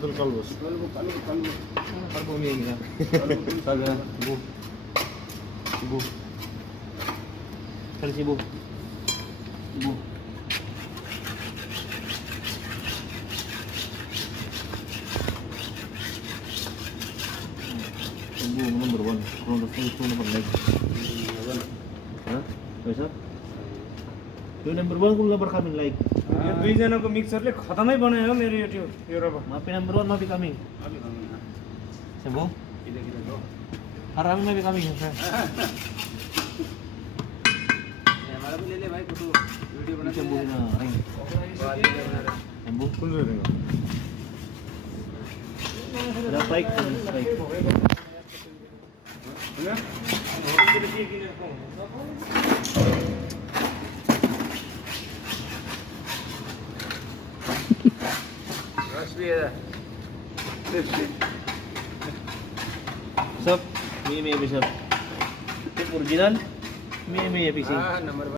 Betul kalbos. Kalbo umihingi ka. Sabi na, Cebu. Cebu. Kali Cebu. Cebu. Cebu number 1. Chrono number 9. पैसा यो number 1 को number coming like यो दुई जनाको मिक्सरले खतमै बनायो मेरो यो rubber मापी नंबर 1 मापी कमिङ सेबो हरामी में भी कमिङ है हमारा भी ले ले भाई फोटो वीडियो बना सेबो ना सेबो कुन रहेगा रा बाइक बाइक हैन सब मी सब original मी PC नंबर